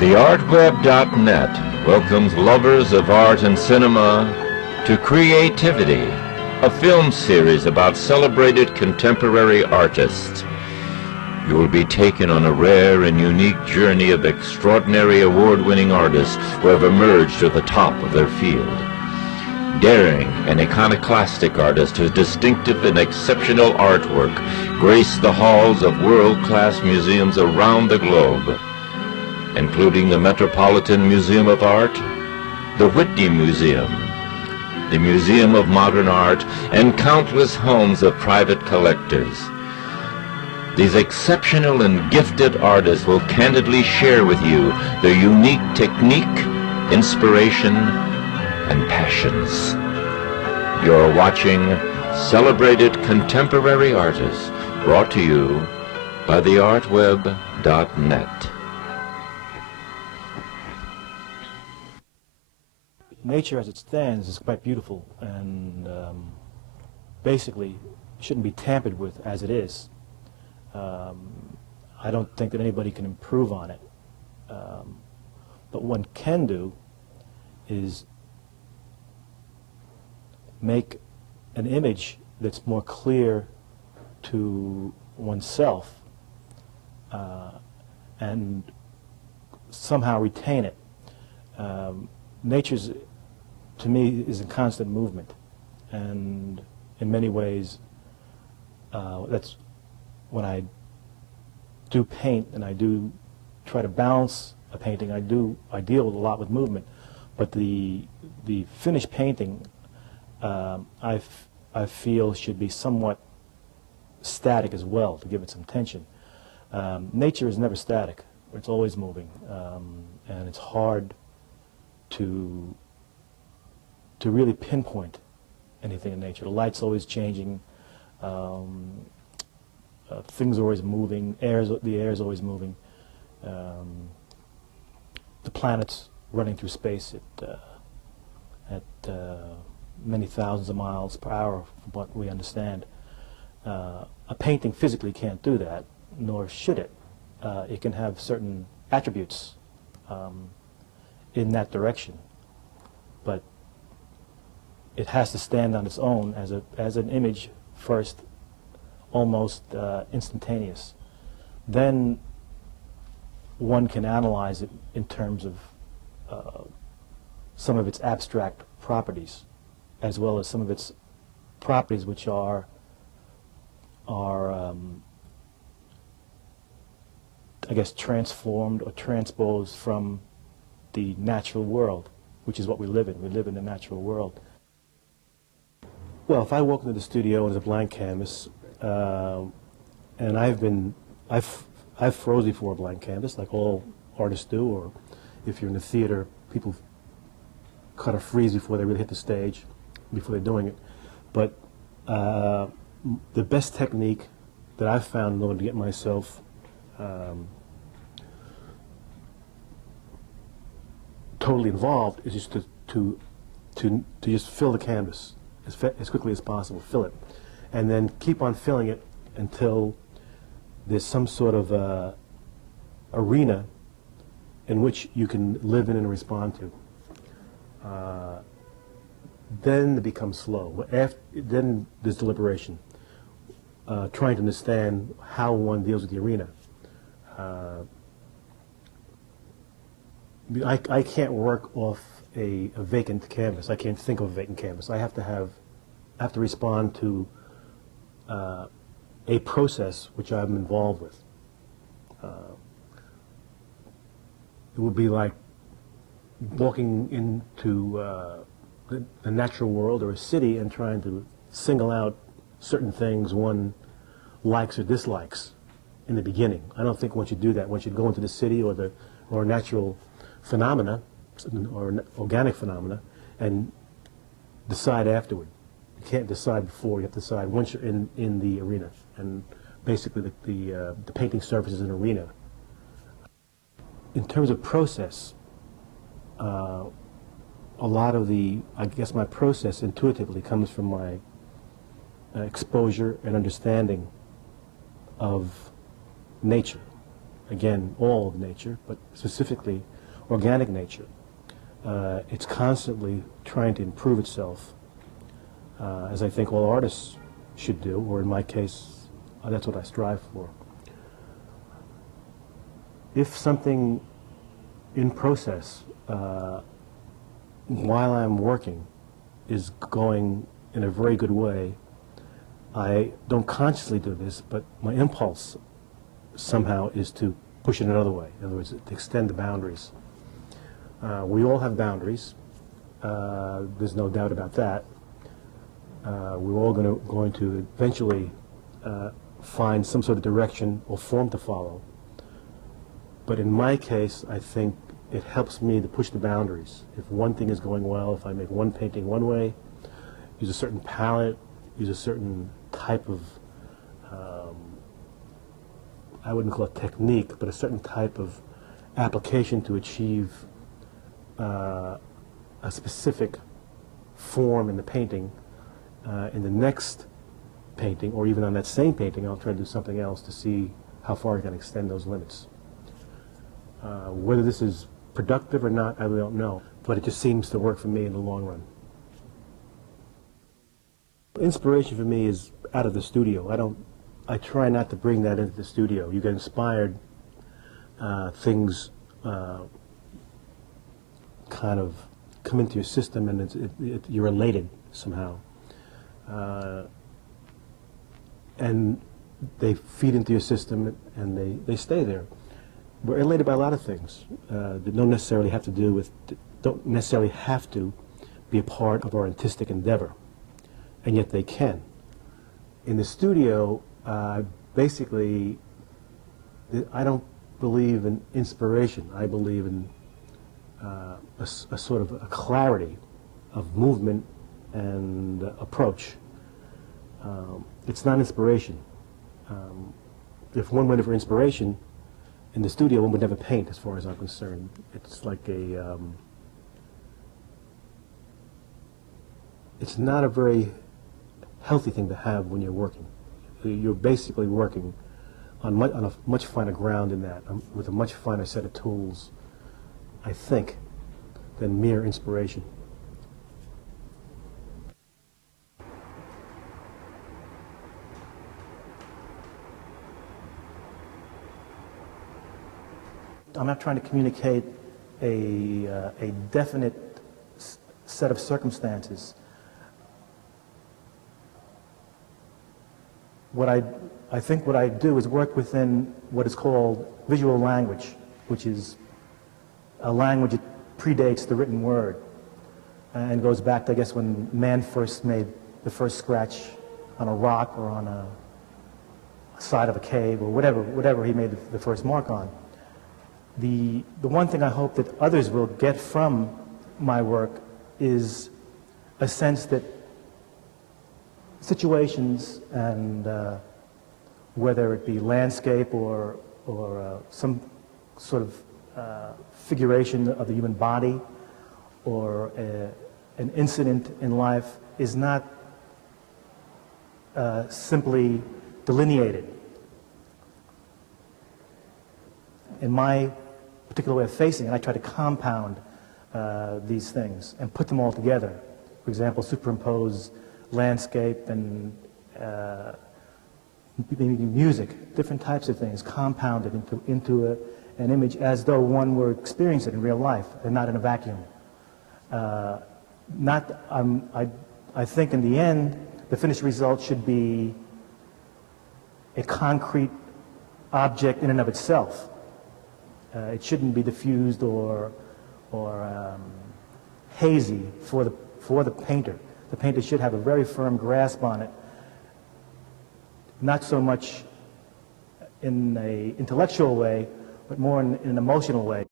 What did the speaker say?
TheArtWeb.net welcomes lovers of art and cinema to Creativity, a film series about celebrated contemporary artists. You will be taken on a rare and unique journey of extraordinary award-winning artists who have emerged to the top of their field. Daring and iconoclastic artists whose distinctive and exceptional artwork grace the halls of world-class museums around the globe, including the Metropolitan Museum of Art, the Whitney Museum, the Museum of Modern Art, and countless homes of private collectors. These exceptional and gifted artists will candidly share with you their unique technique, inspiration, and passions. You're watching Celebrated Contemporary Artists, brought to you by TheArtWeb.net. Nature as it stands is quite beautiful and basically shouldn't be tampered with as it is. I don't think that anybody can improve on it. But one can do is make an image that's more clear to oneself and somehow retain it. Nature's, to me, is in constant movement, and in many ways that's when I do paint and I do try to balance a painting, I deal with a lot with movement, but the finished painting I feel should be somewhat static as well, to give it some tension. Nature is never static, it's always moving, and it's hard to really pinpoint anything in nature. The light's always changing, things are always moving, the air is always moving, the planet's running through space at many thousands of miles per hour, from what we understand. A painting physically can't do that, nor should it. It can have certain attributes in that direction, but it has to stand on its own as an image first, almost instantaneous. Then one can analyze it in terms of some of its abstract properties, as well as some of its properties which are I guess transformed or transposed from the natural world, which is what we live in. We live in the natural world. Well, if I walk into the studio and there's a blank canvas, and I've froze before a blank canvas, like all artists do, or if you're in the theater, people kind of freeze before they really hit the stage, before they're doing it. But the best technique that I've found in order to get myself totally involved is just to just fill the canvas as quickly as possible, fill it, and then keep on filling it until there's some sort of arena in which you can live in and respond to. Then it becomes slow. Then there's deliberation, trying to understand how one deals with the arena. I can't work off a vacant canvas. I can't think of a vacant canvas. I have to respond to a process which I'm involved with. It would be like walking into the natural world or a city and trying to single out certain things one likes or dislikes in the beginning. I don't think one should do that. One should go into the city or natural phenomena or organic phenomena and decide afterward. You can't decide before. You have to decide once you're in the arena. And basically the painting surface is an arena. In terms of process, a lot of I guess my process intuitively comes from my exposure and understanding of nature again, all of nature, but specifically organic nature. It's constantly trying to improve itself, as I think all artists should do, or in my case, that's what I strive for. If something in process, while I'm working, is going in a very good way, I don't consciously do this, but my impulse somehow is to push it another way. In other words, to extend the boundaries. We all have boundaries. There's no doubt about that. We're all going to eventually find some sort of direction or form to follow. But in my case, I think it helps me to push the boundaries. If one thing is going well, if I make one painting one way, use a certain palette, use a certain type of, I wouldn't call it technique, but a certain type of application to achieve a specific form in the painting, in the next painting, or even on that same painting, I'll try to do something else to see how far I can extend those limits. Whether this is productive or not, I really don't know, but it just seems to work for me in the long run. Inspiration for me is out of the studio. I try not to bring that into the studio. You get inspired, things kind of come into your system, and you're elated somehow. And they feed into your system, and they stay there. We're elated by a lot of things that don't necessarily have to be a part of our artistic endeavor, and yet they can. In the studio, basically, I don't believe in inspiration. I believe in a sort of a clarity of movement and approach. It's not inspiration. If one went for inspiration, in the studio, one would never paint, as far as I'm concerned. It's like it's not a very healthy thing to have when you're working. You're basically working on a much finer ground than that, with a much finer set of tools, I think, than mere inspiration. I'm not trying to communicate a definite set of circumstances. I think what I do is work within what is called visual language, which is a language that predates the written word and goes back to, I guess, when man first made the first scratch on a rock or on a side of a cave or whatever he made the first mark on. The one thing I hope that others will get from my work is a sense that situations, and whether it be landscape or some sort of figuration of the human body or an incident in life, is not simply delineated. In my particular way of facing it, I try to compound these things and put them all together. For example, superimpose landscape and maybe music, different types of things, compounded into an image as though one were experiencing it in real life and not in a vacuum. I think in the end, the finished result should be a concrete object in and of itself. It shouldn't be diffused or hazy for the painter. The painter should have a very firm grasp on it, not so much in an intellectual way, but more in an emotional way.